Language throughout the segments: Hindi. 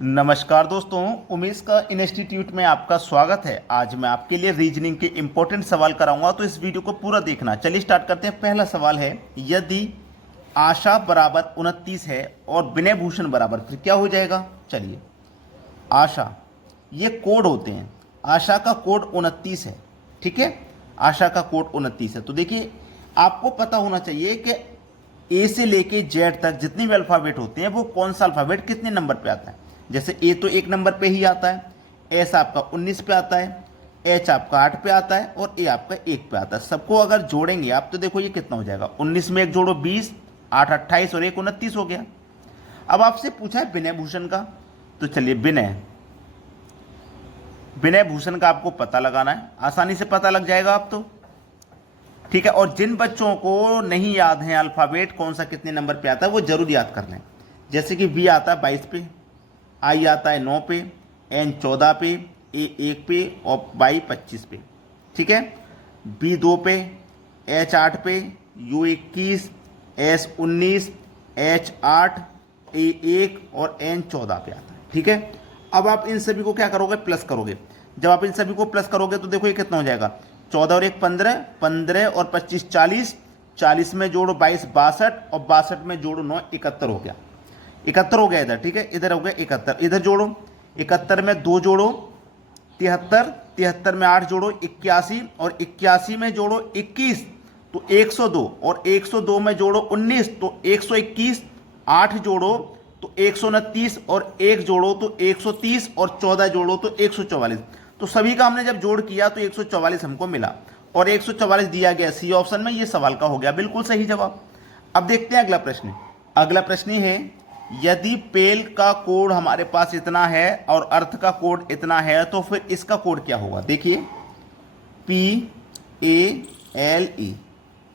नमस्कार दोस्तों, उमेश का इंस्टीट्यूट में आपका स्वागत है। आज मैं आपके लिए रीजनिंग के इंपॉर्टेंट सवाल कराऊंगा, तो इस वीडियो को पूरा देखना। चलिए स्टार्ट करते हैं। पहला सवाल है, यदि आशा बराबर 29 है और विनय भूषण बराबर, फिर क्या हो जाएगा। चलिए, आशा, ये कोड होते हैं। आशा का कोड 29 है, ठीक है। आशा का कोड 29 है। तो देखिए, आपको पता होना चाहिए कि ए से लेके जेड तक जितने भी अल्फ़ाबेट होते हैं वो कौन सा अल्फ़ाबेट कितने नंबर पे आता है। जैसे ए तो 1 नंबर पे ही आता है, एस आपका 19 पे आता है, एच आपका 8 पे आता है और ए आपका 1 पे आता है। सबको अगर जोड़ेंगे आप तो देखो ये कितना हो जाएगा। 19 में 1 जोड़ो 20, 8 28 और 1 29 हो गया। अब आपसे पूछा है विनय भूषण का, तो चलिए विनय भूषण का आपको पता लगाना है। आसानी से पता लग जाएगा आप तो, ठीक है। और जिन बच्चों को नहीं याद है अल्फ़ाबेट कौन सा कितने नंबर पे आता है वो जरूर याद कर लें। जैसे कि वी आता है 22 पे, आई आता है 9 पे, एन 14 पे, ए 1 पे और वाई 25 पे, ठीक है। बी 2 पे, एच 8 पे, यू 21, एस 19, एच 8, ए 1 और एन 14 पे आता है, ठीक है। अब आप इन सभी को क्या करोगे, प्लस करोगे। जब आप इन सभी को प्लस करोगे तो देखो ये कितना हो जाएगा। 14 और 1 15, 15 और 25 40, 40 में जोड़ो 22 62 और 62 में जोड़ो 9 71 हो गया। 71 हो गया इधर, ठीक है। इधर हो गया 71, इधर जोड़ो 71 में 2 जोड़ो 73, 73 में 8 जोड़ो 81 और 81 में जोड़ो 21 तो 102 और 102 में जोड़ो 19 तो 121, 8 जोड़ो तो 129 और 1 जोड़ो तो 130 और 14 जोड़ो तो 144। तो सभी का हमने जब जोड़ किया तो 144 हमको मिला और 144 दिया गया सी ऑप्शन में। ये सवाल का हो गया बिल्कुल सही जवाब। अब देखते हैं अगला प्रश्न। अगला प्रश्न है, यदि पेल का कोड हमारे पास इतना है और अर्थ का कोड इतना है तो फिर इसका कोड क्या होगा। देखिए, PALE,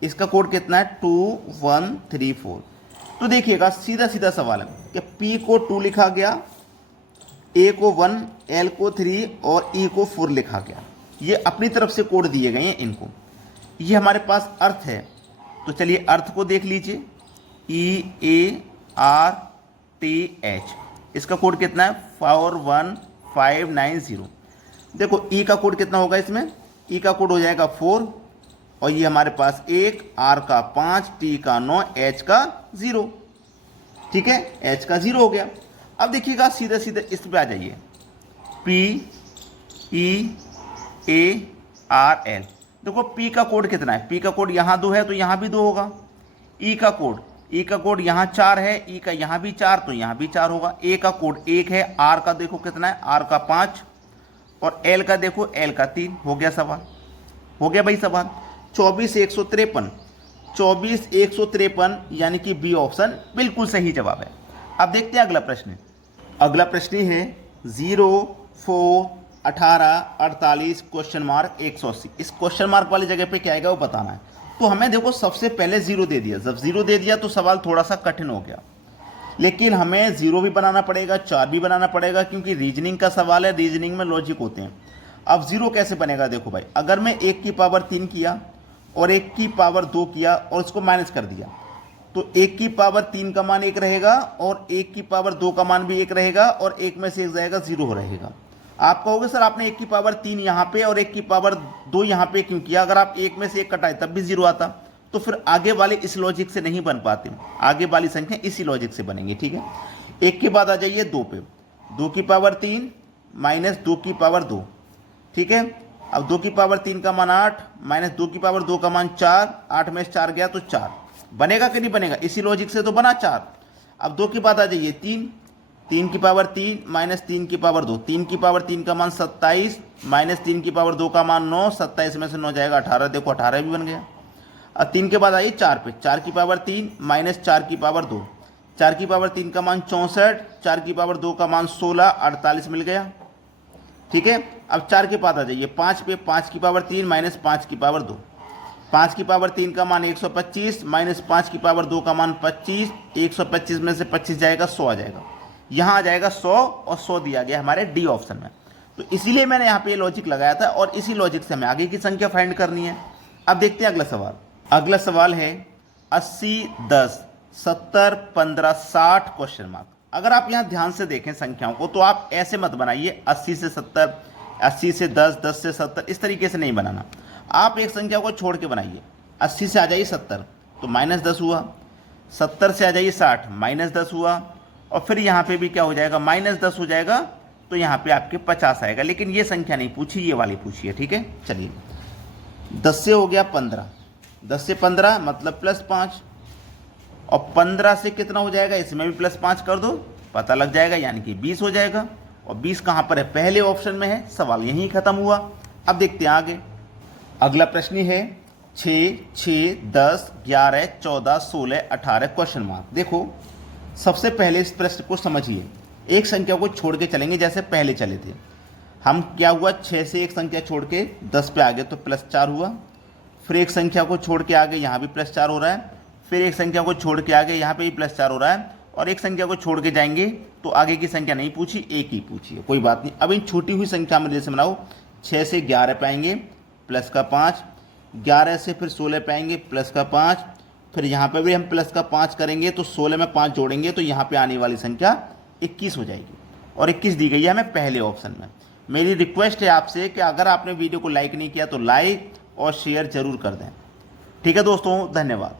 इसका कोड कितना है 2134। तो देखिएगा, सीधा सीधा सवाल है कि P को 2 लिखा गया, A को 1, L को 3 और E को 4 लिखा गया। ये अपनी तरफ से कोड दिए गए हैं इनको। ये हमारे पास अर्थ है, तो चलिए अर्थ को देख लीजिए। EARTH, इसका कोड कितना है 41590। देखो E का कोड कितना होगा इसमें, E का कोड हो जाएगा 4 और ये हमारे पास 1, R का 5, T का 9, H का 0, ठीक है। H का 0 हो गया। अब देखिएगा, सीधे सीधे इस पे आ जाइए, PEARL। देखो P का कोड कितना है, P का कोड यहाँ 2 है तो यहाँ भी 2 होगा। E का कोड यहाँ 4 है, E का यहाँ भी 4 तो यहाँ भी 4 होगा। A का कोड 1 है, R का देखो कितना है, R का 5 और L का देखो, L का 3। हो गया सवाल, हो गया भाई सवाल। 24 153 यानी कि बी ऑप्शन बिल्कुल सही जवाब है। अब देखते हैं अगला प्रश्न। अगला प्रश्न है 0 4 18 48 क्वेश्चन मार्क 180। इस क्वेश्चन मार्क वाली जगह पे क्या आएगा वो बताना है। तो हमें देखो सबसे पहले 0 दे दिया। जब 0 दे दिया तो सवाल थोड़ा सा कठिन हो गया, लेकिन हमें 0 भी बनाना पड़ेगा, 4 भी बनाना पड़ेगा, क्योंकि रीजनिंग का सवाल है, रीजनिंग में लॉजिक होते हैं। अब 0 कैसे बनेगा, देखो भाई, अगर मैं 1 की पावर 3 किया और 1 की पावर 2 किया और इसको माइनस कर दिया तो 1 की पावर 3 का मान 1 रहेगा और 1 की पावर 2 का मान भी 1 रहेगा और 1 में से 1 जाएगा 0 रहेगा। आप कहोगे सर आपने 1 की पावर 3 यहाँ पे और 1 की पावर 2 यहाँ पे क्यों किया, अगर आप 1 में से 1 कटाए तब भी 0 आता। तो फिर आगे वाले इस लॉजिक से नहीं बन पाते, आगे वाली संख्या इसी लॉजिक से बनेंगी, ठीक है। 1 के बाद आ जाइए 2 पे, 2 की पावर 3 माइनस 2 की पावर 2, ठीक है। अब 2 की पावर 3 का मान 8 माइनस 2 की पावर 2 का मान 4, 8 में से 4 गया तो 4 बनेगा कि नहीं बनेगा, इसी लॉजिक से तो बना 4। अब 2 के बाद आ जाइए 3, 3 की पावर 3 माइनस 3 की पावर 2, 3 की पावर 3 का मान 27 माइनस 3 की पावर 2 का मान 9, 27 में से 9 जाएगा 18, देखो 18 भी बन गया। अब 3 के बाद आइए 4 पे, 4 की पावर 3 माइनस 4 की पावर 2, 4 की पावर 3 का मान 64, 4 की पावर 2 का मान 16, 48 मिल गया, ठीक है। अब 4 के बाद आ जाइए 5 पे, 5 की पावर 3 माइनस 5 की पावर 2, 5 की पावर 3 का मान 125 माइनस 5 की पावर 2 का मान 25, 125 में से 25 जाएगा 100 आ जाएगा, यहाँ आ जाएगा 100 और 100 दिया गया हमारे डी ऑप्शन में। तो इसीलिए मैंने यहाँ पे लॉजिक लगाया था और इसी लॉजिक से हमें आगे की संख्या फाइंड करनी है। अब देखते हैं अगला सवाल। अगला सवाल है 80 10 70 15 60 क्वेश्चन मार्क। अगर आप यहाँ ध्यान से देखें संख्याओं को तो आप ऐसे मत बनाइए 80 से 70, 80 से 10, 10 से 70, इस तरीके से नहीं बनाना। आप एक संख्या को छोड़ के बनाइए। 80 से आ जाइए 70 तो -10 हुआ, 70 से आ जाइए 60 -10 हुआ, और फिर यहाँ पे भी क्या हो जाएगा -10 हो जाएगा, तो यहाँ पे आपके 50 आएगा। लेकिन ये संख्या नहीं पूछी, ये वाली पूछी है, ठीक है। चलिए 10 से हो गया 15, 10 से 15 मतलब +5, और 15 से कितना हो जाएगा, इसमें भी +5 कर दो, पता लग जाएगा, यानी कि 20 हो जाएगा। और 20 कहाँ पर है, पहले ऑप्शन में है। सवाल यहीं खत्म हुआ। अब देखते हैं आगे। अगला प्रश्न है 6, 6, 10, 11, 14, 16, 18 क्वेश्चन मार्क। देखो सबसे पहले इस प्रश्न को समझिए। एक संख्या को छोड़ के चलेंगे जैसे पहले चले थे हम। क्या हुआ, 6 से एक संख्या छोड़ के 10 पे आगे तो +4 हुआ। फिर एक संख्या को छोड़ के आगे यहाँ भी +4 हो रहा है। फिर एक संख्या को छोड़ के आगे यहाँ पे भी +4 हो रहा है। और एक संख्या को छोड़ के जाएंगे तो आगे की संख्या नहीं पूछी, एक ही पूछी है, कोई बात नहीं। अब इन छोटी हुई संख्या में जैसे बनाओ, 6 से 11 पे आएंगे +5, 11 से फिर 16 पे आएंगे +5, फिर यहाँ पे भी हम +5 करेंगे तो 16 में 5 जोड़ेंगे तो यहाँ पे आने वाली संख्या 21 हो जाएगी। और 21 दी गई है हमें पहले ऑप्शन में। मेरी रिक्वेस्ट है आपसे कि अगर आपने वीडियो को लाइक नहीं किया तो लाइक और शेयर जरूर कर दें। ठीक है दोस्तों, धन्यवाद।